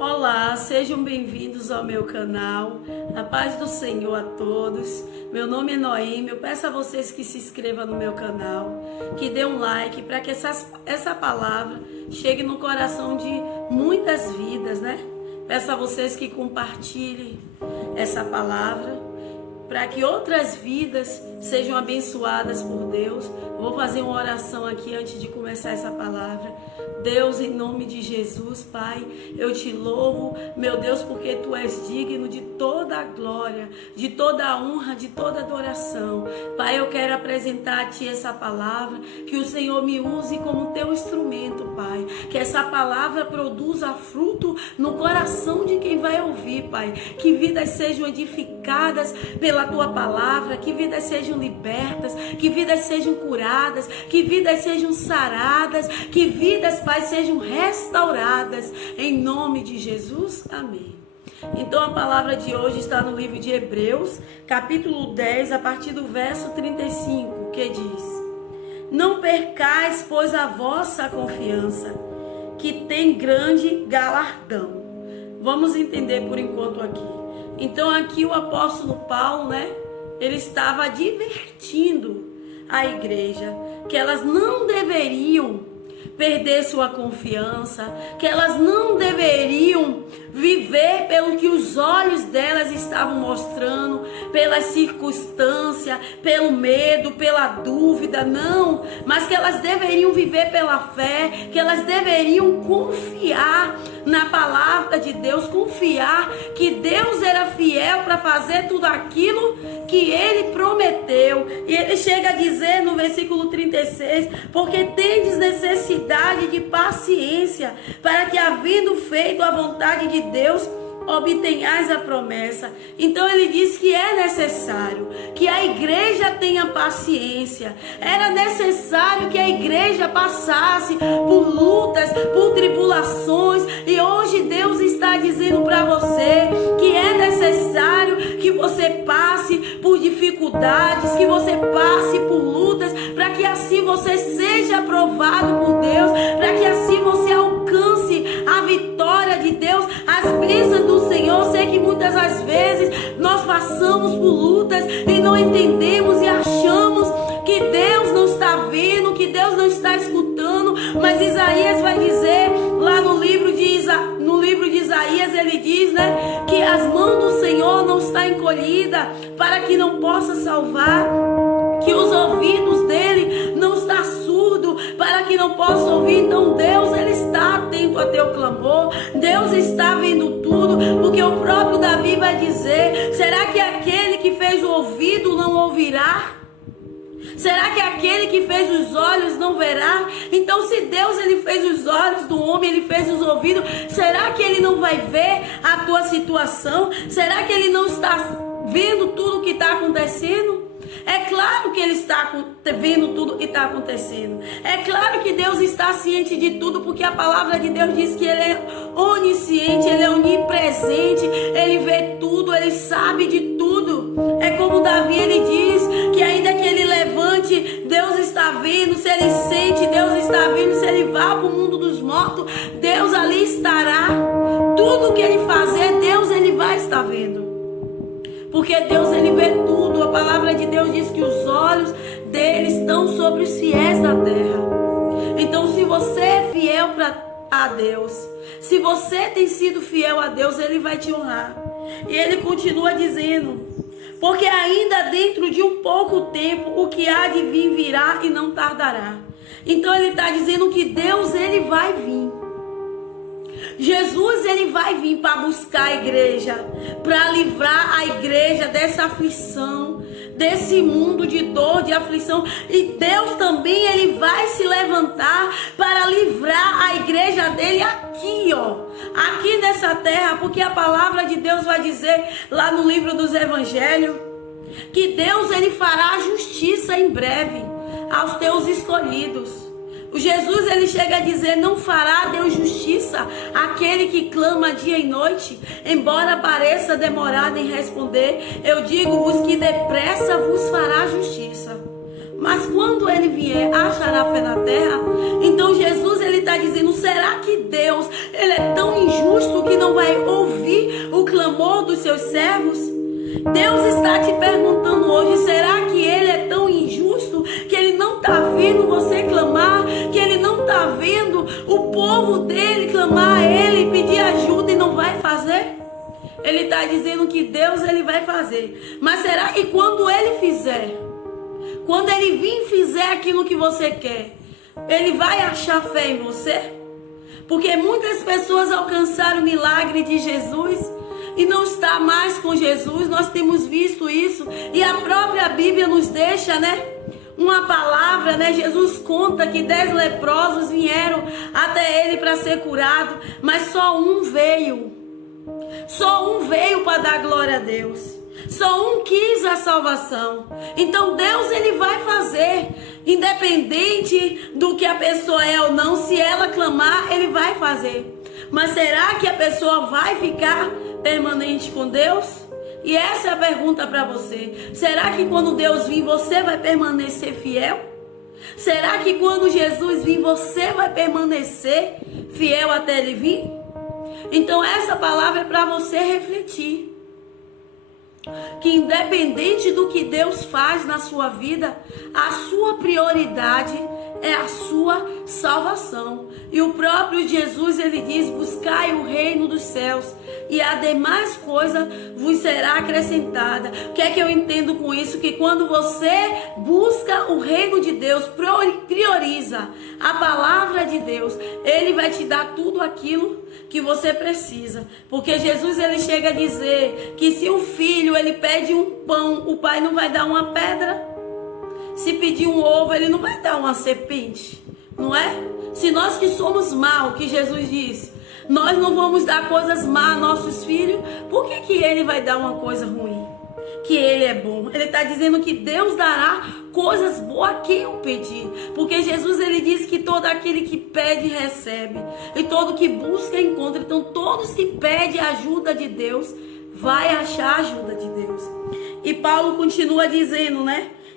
Olá, sejam bem-vindos ao meu canal. A paz do Senhor a todos. Meu nome é Noemi. Eu peço a vocês que se inscrevam no meu canal, que dê um like para que essa palavra chegue no coração de muitas vidas, né? Peço a vocês que compartilhem essa palavra para que outras vidas sejam abençoadas por Deus. Eu vou fazer uma oração aqui antes de começar essa palavra. Deus, em nome de Jesus, Pai, eu te louvo, meu Deus, porque Tu és digno de toda a glória, de toda a honra, de toda a adoração. Pai, eu quero apresentar a Ti essa palavra, que o Senhor me use como Teu instrumento, Pai. Que essa palavra produza fruto no coração de quem vai ouvir, Pai. Que vidas sejam edificadas pela Tua palavra, que vidas sejam libertas, que vidas sejam curadas, que vidas sejam saradas, que vidas, Pai, sejam restauradas, em nome de Jesus, amém. Então a palavra de hoje está no livro de Hebreus, capítulo 10, a partir do verso 35, que diz: Não percais, pois, a vossa confiança, que tem grande galardão. Vamos entender por enquanto aqui. Então aqui o apóstolo Paulo, né, ele estava advertindo a igreja que elas não deveriam perder sua confiança, que elas não deveriam viver pelo que os olhos delas estavam mostrando, pela circunstância, pelo medo, pela dúvida, não, mas que elas deveriam viver pela fé, que elas deveriam confiar na palavra de Deus, confiar que Deus era fiel para fazer tudo aquilo que Ele prometeu. E Ele chega a dizer no versículo 36, porque tendes necessidade de paciência, para que, havendo feito a vontade de Deus, obtenhais a promessa. Então ele diz que é necessário que a igreja tenha paciência. Era necessário que a igreja passasse por lutas, por tribulações, e hoje Deus está dizendo para você que é necessário que você passe por dificuldades, que você passe por lutas, para que assim você seja aprovado por Deus, para que assim você alcance a vitória de Deus, as bênçãos do Senhor. Sei que muitas das vezes nós passamos por lutas e não entendemos e achamos que Deus não está vendo, que Deus não está escutando, mas Isaías vai dizer lá no livro de Isaías, ele diz, né, que as mãos do Senhor não estão encolhidas para que não possa salvar, que os ouvidos dele não estão surdos para que não possa ouvir. Então Deus, ele está atento a teu clamor, Deus está vendo tudo, porque o próprio Davi vai dizer: será que aquele que fez o ouvido não ouvirá? Será que aquele que fez os olhos não verá? Então, se Deus, ele fez os olhos do homem, ele fez os ouvidos, será que ele não vai ver a tua situação? Será que ele não está vendo tudo o que está acontecendo? É claro que ele está vendo tudo o que está acontecendo. É claro que Deus está ciente de tudo, porque a palavra de Deus diz que ele é onisciente, ele é onipresente, ele vê tudo, ele sabe de tudo. É como Davi, ele diz que ainda que ele levante, Deus está vendo. Se ele sente, Deus está vendo. Se ele vá para o mundo dos mortos, Deus ali estará. Tudo que ele fazer, Deus, ele vai estar vendo. Porque Deus, ele vê tudo. A palavra de Deus diz que os olhos dele estão sobre os fiéis da terra. Então, se você é fiel a Deus, se você tem sido fiel a Deus, ele vai te honrar. E ele continua dizendo: porque ainda dentro de um pouco tempo o que há de vir virá e não tardará. Então ele está dizendo que Deus, ele vai vir. Jesus, ele vai vir para buscar a igreja, para livrar a igreja dessa aflição, desse mundo de dor, de aflição. E Deus também, ele vai se levantar para livrar a igreja dele aqui, aqui nessa terra, porque a palavra de Deus vai dizer lá no livro dos Evangelhos que Deus, ele fará justiça em breve aos teus escolhidos. O Jesus, ele chega a dizer: não fará Deus justiça àquele que clama dia e noite? Embora pareça demorado em responder, eu digo-vos que depressa vos fará justiça. Mas quando ele vier, achará fé na terra? Então Jesus, ele está está dizendo, será que Deus, ele é tão injusto que não vai ouvir o clamor dos seus servos? Deus está te perguntando hoje, será que ele é tão injusto que ele não está vendo você clamar, que ele não está vendo o povo dele clamar a ele e pedir ajuda e não vai fazer? Ele está dizendo que Deus ele vai fazer, mas será que quando ele fizer, quando ele vir fizer aquilo que você quer, ele vai achar fé em você? Porque muitas pessoas alcançaram o milagre de Jesus e não está mais com Jesus. Nós temos visto isso e a própria Bíblia nos deixa, uma palavra, Jesus conta que 10 leprosos vieram até ele para ser curado, mas só um veio. Só um veio para dar glória a Deus. Só um quis a salvação. Então Deus ele vai fazer, independente do que a pessoa é ou não. Se ela clamar, ele vai fazer. Mas será que a pessoa vai ficar permanente com Deus? E essa é a pergunta para você. Será que quando Deus vir, você vai permanecer fiel? Será que quando Jesus vir, você vai permanecer fiel até ele vir? Então essa palavra é para você refletir. Que independente do que Deus faz na sua vida, a sua prioridade é a sua salvação. E o próprio Jesus ele diz, buscai o reino dos céus e a demais coisa vos será acrescentada. O que é que eu entendo com isso? Que quando você busca o reino de Deus, prioriza a palavra de Deus, ele vai te dar tudo aquilo que você precisa. Porque Jesus ele chega a dizer que se o filho ele pede um pão, o pai não vai dar uma pedra. Se pedir um ovo, ele não vai dar uma serpente, não é? Se nós que somos mal, que Jesus diz, nós não vamos dar coisas más aos nossos filhos, por que ele vai dar uma coisa ruim? Que ele é bom. Ele está dizendo que Deus dará coisas boas a quem eu pedir. Porque Jesus ele diz que todo aquele que pede, recebe. E todo que busca, encontra. Então todos que pedem a ajuda de Deus, vai achar a ajuda de Deus. E Paulo continua dizendo,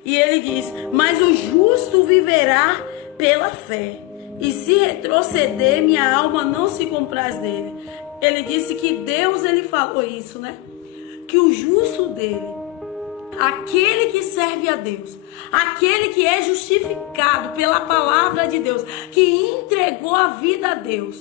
E ele diz, mas o justo viverá pela fé. E se retroceder, minha alma não se compraz dele. Ele disse que Deus, ele falou isso, Que o justo dele, aquele que serve a Deus, aquele que é justificado pela palavra de Deus, que entregou a vida a Deus,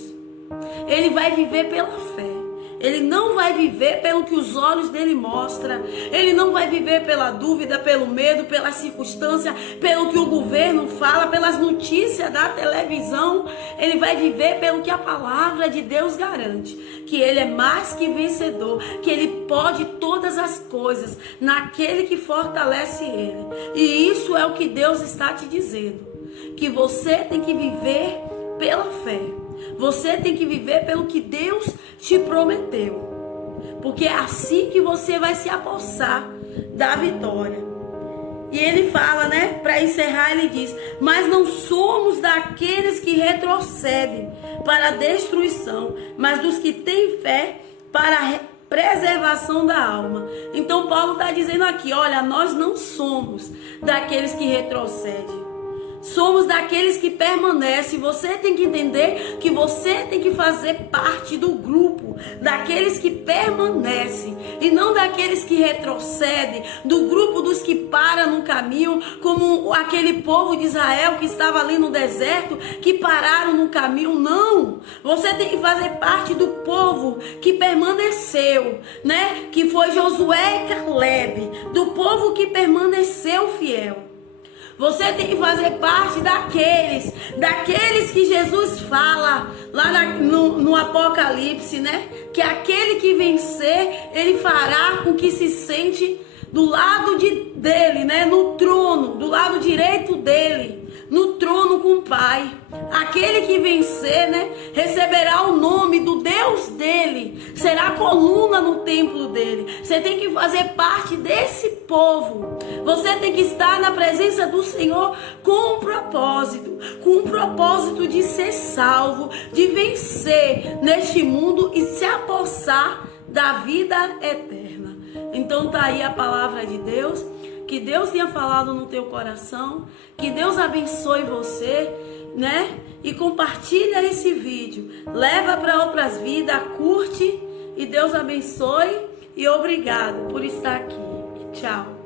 ele vai viver pela fé. Ele não vai viver pelo que os olhos dele mostram. Ele não vai viver pela dúvida, pelo medo, pela circunstância, pelo que o governo fala, pelas notícias da televisão. Ele vai viver pelo que a palavra de Deus garante. Que ele é mais que vencedor. Que ele pode todas as coisas naquele que fortalece ele. E isso é o que Deus está te dizendo. Que você tem que viver pela fé. Você tem que viver pelo que Deus te prometeu. Porque é assim que você vai se apossar da vitória. E ele fala, para encerrar, ele diz, mas não somos daqueles que retrocedem para a destruição, mas dos que têm fé para a preservação da alma. Então Paulo está dizendo aqui, olha, nós não somos daqueles que retrocedem. Somos daqueles que permanecem. Você tem que entender que você tem que fazer parte do grupo daqueles que permanecem e não daqueles que retrocedem, do grupo dos que param no caminho, como aquele povo de Israel que estava ali no deserto, que pararam no caminho. Não! Você tem que fazer parte do povo que permaneceu, que foi Josué e Caleb, do povo que permaneceu fiel. Você tem que fazer parte daqueles que Jesus fala lá no Apocalipse, Que aquele que vencer, ele fará com que se sente do lado dele, no trono, do lado direito dele, no trono com o Pai. Aquele que vencer, receberá o nome do Deus dele, será coluna no templo dele. Você tem que fazer parte desse povo. Você tem que estar na presença do Senhor com um propósito de ser salvo, de vencer neste mundo e se apossar da vida eterna. Então tá aí a palavra de Deus. Que Deus tenha falado no teu coração. Que Deus abençoe você. né? E compartilha esse vídeo. Leva para outras vidas, curte e Deus abençoe. E obrigado por estar aqui. Tchau.